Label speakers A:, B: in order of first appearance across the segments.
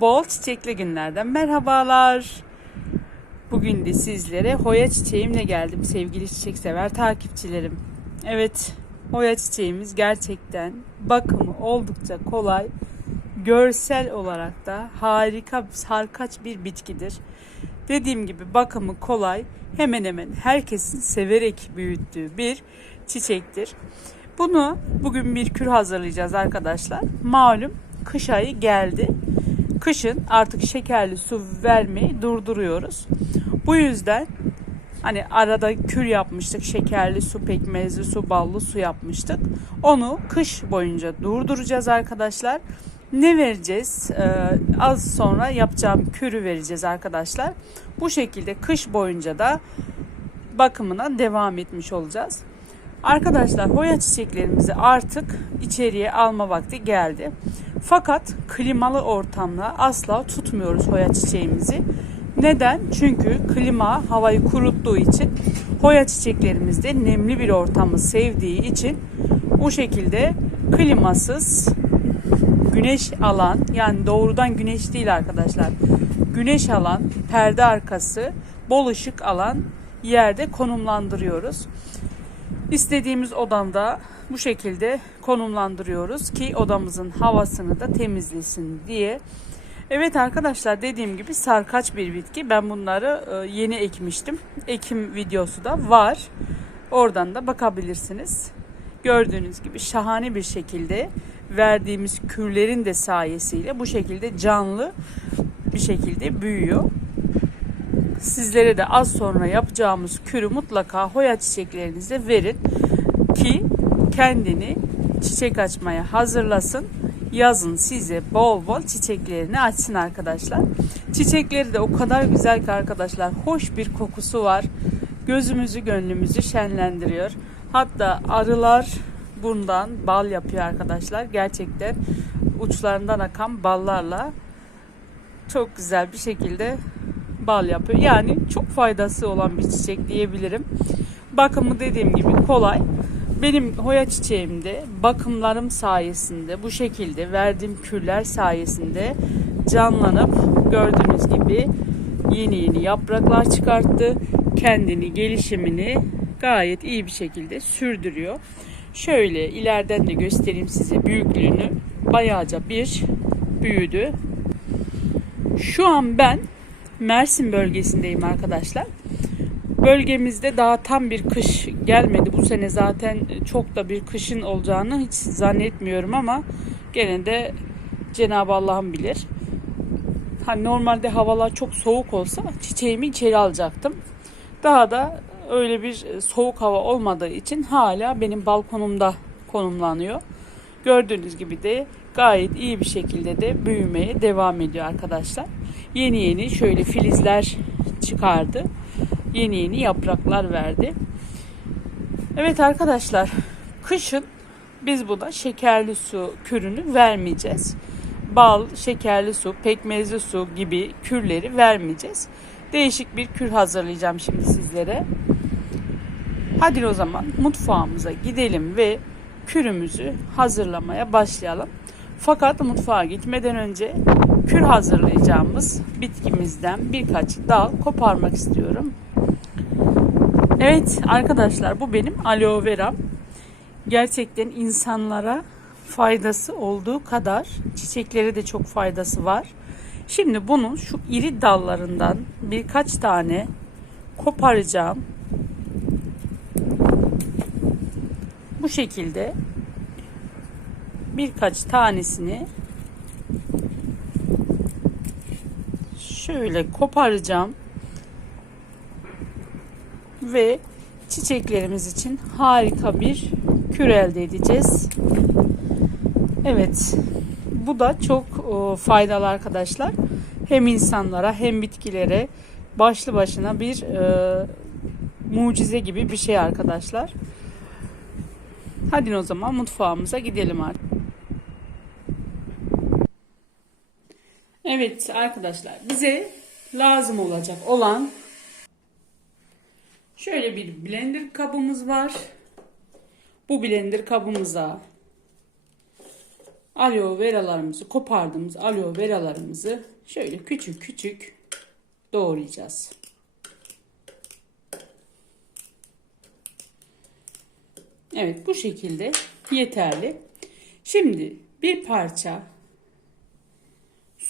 A: bol çiçekli günlerden merhabalar. Bugün de sizlere hoya çiçeğimle geldim sevgili çiçek sever takipçilerim. Evet, hoya çiçeğimiz gerçekten bakımı oldukça kolay. Görsel olarak da harika, harikaç bir bitkidir. Dediğim gibi bakımı kolay, hemen hemen herkesin severek büyüttüğü bir çiçektir. Bunu bugün bir kür hazırlayacağız arkadaşlar. Malum kış ayı geldi. Kışın artık şekerli su vermeyi durduruyoruz. Bu yüzden hani arada kür yapmıştık. Şekerli su, pekmezli su, ballı su yapmıştık. Onu kış boyunca durduracağız arkadaşlar. Ne vereceğiz? Ee, az sonra yapacağım kürü vereceğiz arkadaşlar. Bu şekilde kış boyunca da bakımına devam etmiş olacağız. Arkadaşlar hoya çiçeklerimizi artık içeriye alma vakti geldi. Fakat klimalı ortamda asla tutmuyoruz hoya çiçeğimizi. Neden? Çünkü klima havayı kuruttuğu için hoya çiçeklerimiz de nemli bir ortamı sevdiği için bu şekilde klimasız güneş alan yani doğrudan güneş değil arkadaşlar. Güneş alan, perde arkası, bol ışık alan yerde konumlandırıyoruz. İstediğimiz odamda bu şekilde konumlandırıyoruz ki odamızın havasını da temizlesin diye. Evet arkadaşlar dediğim gibi sarkaç bir bitki. Ben bunları e, yeni ekmiştim. Ekim videosu da var. Oradan da bakabilirsiniz. Gördüğünüz gibi şahane bir şekilde verdiğimiz kürlerin de sayesiyle bu şekilde canlı bir şekilde büyüyor. Sizlere de az sonra yapacağımız kürü mutlaka hoya çiçeklerinize verin ki kendini çiçek açmaya hazırlasın. Yazın size bol bol çiçeklerini açsın arkadaşlar. Çiçekleri de o kadar güzel ki arkadaşlar. Hoş bir kokusu var. Gözümüzü gönlümüzü şenlendiriyor. Hatta arılar bundan bal yapıyor arkadaşlar. Gerçekten uçlarından akan ballarla çok güzel bir şekilde bal yapıyor. Yani çok faydası olan bir çiçek diyebilirim. Bakımı dediğim gibi kolay. Benim hoya çiçeğimde bakımlarım sayesinde bu şekilde verdiğim küller sayesinde canlanıp gördüğünüz gibi yeni yeni yapraklar çıkarttı. Kendini gelişimini gayet iyi bir şekilde sürdürüyor. Şöyle ileriden de göstereyim size büyüklüğünü. Bayağıca bir büyüdü. Şu an ben Mersin bölgesindeyim arkadaşlar. Bölgemizde daha tam bir kış gelmedi. Bu sene zaten çok da bir kışın olacağını hiç zannetmiyorum ama gene de Cenab-ı Allah'ım bilir. Hani normalde havalar çok soğuk olsa çiçeğimi içeri alacaktım. Daha da öyle bir soğuk hava olmadığı için hala benim balkonumda konumlanıyor. Gördüğünüz gibi de gayet iyi bir şekilde de büyümeye devam ediyor arkadaşlar. Yeni yeni şöyle filizler çıkardı. Yeni yeni yapraklar verdi. Evet arkadaşlar kışın biz buna şekerli su kürünü vermeyeceğiz. Bal, şekerli su, pekmezli su gibi kürleri vermeyeceğiz. Değişik bir kür hazırlayacağım şimdi sizlere. Hadi o zaman mutfağımıza gidelim ve kürümüzü hazırlamaya başlayalım. Fakat mutfağa gitmeden önce kür hazırlayacağımız bitkimizden birkaç dal koparmak istiyorum. Evet arkadaşlar bu benim aloe veram. Gerçekten insanlara faydası olduğu kadar çiçeklere de çok faydası var. Şimdi bunun şu iri dallarından birkaç tane koparacağım. Bu şekilde birkaç tanesini şöyle koparacağım ve çiçeklerimiz için harika bir kür elde edeceğiz. Evet. Bu da çok e, faydalı arkadaşlar. Hem insanlara hem bitkilere başlı başına bir e, mucize gibi bir şey arkadaşlar. Hadi o zaman mutfağımıza gidelim artık. Evet arkadaşlar bize lazım olacak olan şöyle bir blender kabımız var. Bu blender kabımıza aloe veralarımızı kopardığımız aloe veralarımızı şöyle küçük küçük doğrayacağız. Evet bu şekilde yeterli. Şimdi bir parça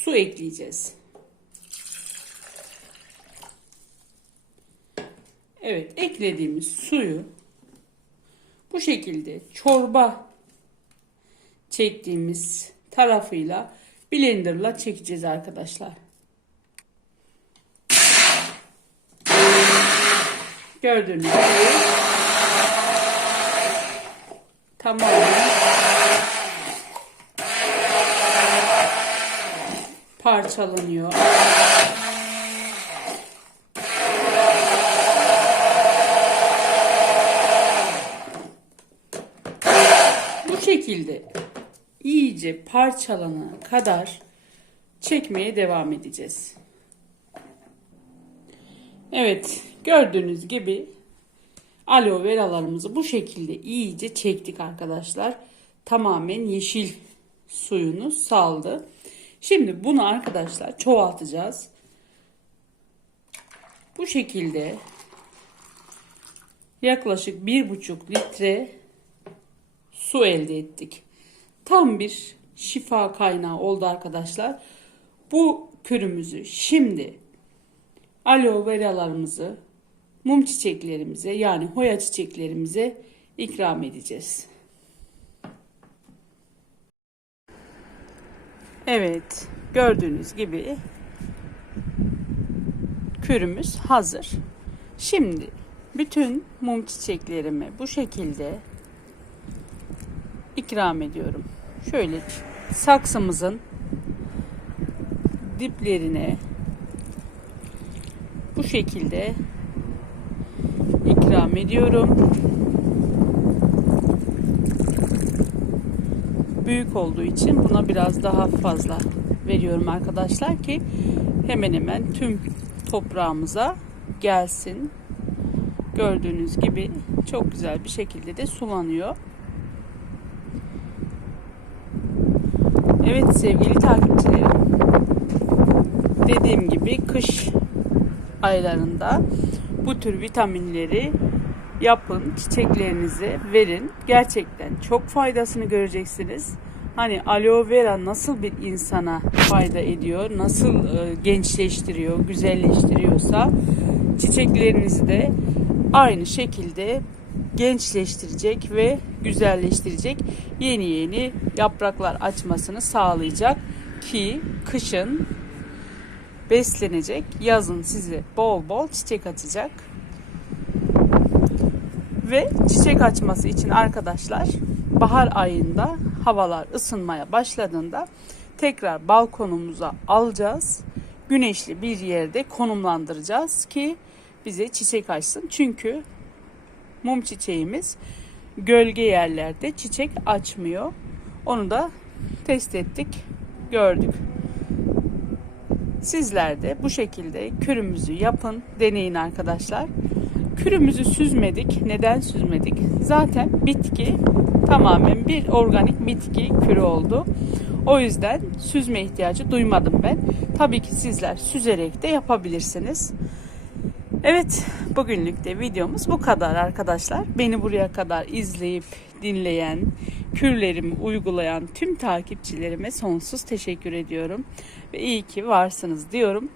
A: su ekleyeceğiz. Evet eklediğimiz suyu bu şekilde çorba çektiğimiz tarafıyla blenderla çekeceğiz arkadaşlar. Gördüğünüz gibi tamamen parçalanıyor. Bu şekilde iyice parçalana kadar çekmeye devam edeceğiz. Evet, gördüğünüz gibi aloe veralarımızı bu şekilde iyice çektik arkadaşlar. Tamamen yeşil suyunu saldı. Şimdi bunu arkadaşlar çoğaltacağız. Bu şekilde yaklaşık bir buçuk litre su elde ettik. Tam bir şifa kaynağı oldu arkadaşlar. Bu kürümüzü şimdi aloe veralarımızı mum çiçeklerimize yani hoya çiçeklerimize ikram edeceğiz. Evet, gördüğünüz gibi kürümüz hazır. Şimdi bütün mum çiçeklerimi bu şekilde ikram ediyorum. Şöyle saksımızın diplerine bu şekilde ikram ediyorum. Büyük olduğu için buna biraz daha fazla veriyorum arkadaşlar ki hemen hemen tüm toprağımıza gelsin. Gördüğünüz gibi çok güzel bir şekilde de sulanıyor. Evet sevgili takipçilerim. Dediğim gibi kış aylarında bu tür vitaminleri yapın, çiçeklerinize verin. Gerçekten çok faydasını göreceksiniz. Hani aloe vera nasıl bir insana fayda ediyor, nasıl e, gençleştiriyor, güzelleştiriyorsa çiçeklerinizi de aynı şekilde gençleştirecek ve güzelleştirecek yeni yeni yapraklar açmasını sağlayacak ki kışın beslenecek yazın size bol bol çiçek açacak ve çiçek açması için arkadaşlar bahar ayında havalar ısınmaya başladığında tekrar balkonumuza alacağız. Güneşli bir yerde konumlandıracağız ki bize çiçek açsın. Çünkü mum çiçeğimiz gölge yerlerde çiçek açmıyor. Onu da test ettik, gördük. Sizler de bu şekilde kürümüzü yapın, deneyin arkadaşlar. Kürümüzü süzmedik. Neden süzmedik? Zaten bitki tamamen bir organik bitki kürü oldu. O yüzden süzme ihtiyacı duymadım ben. Tabii ki sizler süzerek de yapabilirsiniz. Evet, bugünlük de videomuz bu kadar arkadaşlar. Beni buraya kadar izleyip dinleyen, kürlerimi uygulayan tüm takipçilerime sonsuz teşekkür ediyorum. Ve iyi ki varsınız diyorum.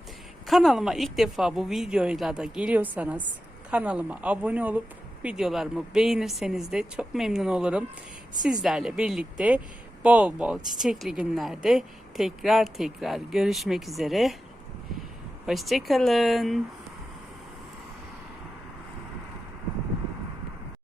A: Kanalıma ilk defa bu videoyla da geliyorsanız kanalıma abone olup videolarımı beğenirseniz de çok memnun olurum. Sizlerle birlikte bol bol çiçekli günlerde tekrar tekrar görüşmek üzere. Hoşçakalın.